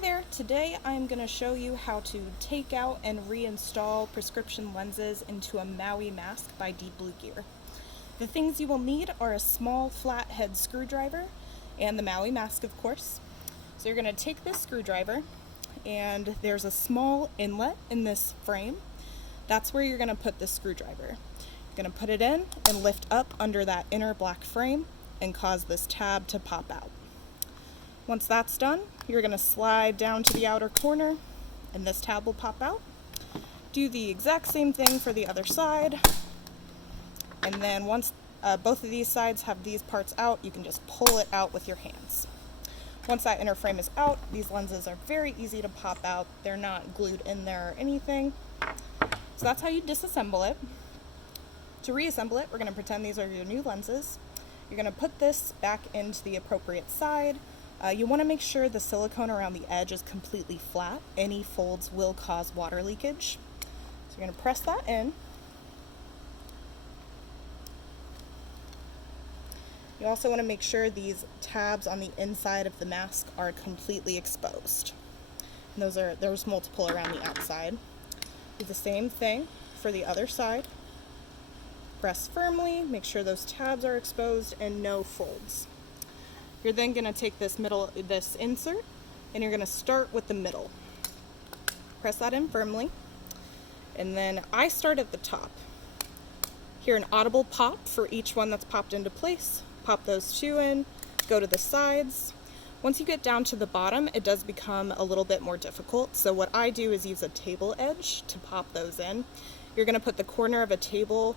Hi there! Today I'm going to show you how to take out and reinstall prescription lenses into a Maui Mask by Deep Blue Gear. The things you will need are a small flathead screwdriver and the Maui Mask, of course. So you're going to take this screwdriver, and there's a small inlet in this frame. That's where you're going to put the screwdriver. You're going to put it in and lift up under that inner black frame and cause this tab to pop out. Once that's done, you're going to slide down to the outer corner and this tab will pop out. Do the exact same thing for the other side, and then once both of these sides have these parts out, you can just pull it out with your hands. Once that inner frame is out, these lenses are very easy to pop out. They're not glued in there or anything. So that's how you disassemble it. To reassemble it, we're going to pretend these are your new lenses. You're going to put this back into the appropriate side. You want to make sure the silicone around the edge is completely flat. Any folds will cause water leakage. So you're going to press that in. You also want to make sure these tabs on the inside of the mask are completely exposed. And there's multiple around the outside. Do the same thing for the other side. Press firmly, make sure those tabs are exposed and no folds. You're then going to take this insert, and you're going to start with the middle. Press that in firmly, and then I start at the top. Hear an audible pop for each one that's popped into place. Pop those two in, go to the sides. Once you get down to the bottom, it does become a little bit more difficult, so what I do is use a table edge to pop those in. You're going to put the corner of a table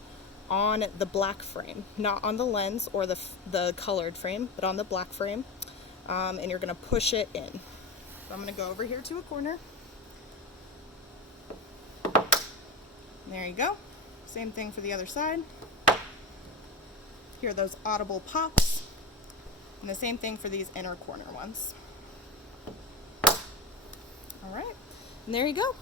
on the black frame, not on the lens or the colored frame, but on the black frame, and you're going to push it in. So I'm going to go over here to a corner. There you go. Same thing for the other side. Hear those audible pops, and the same thing for these inner corner ones. All right, and there you go.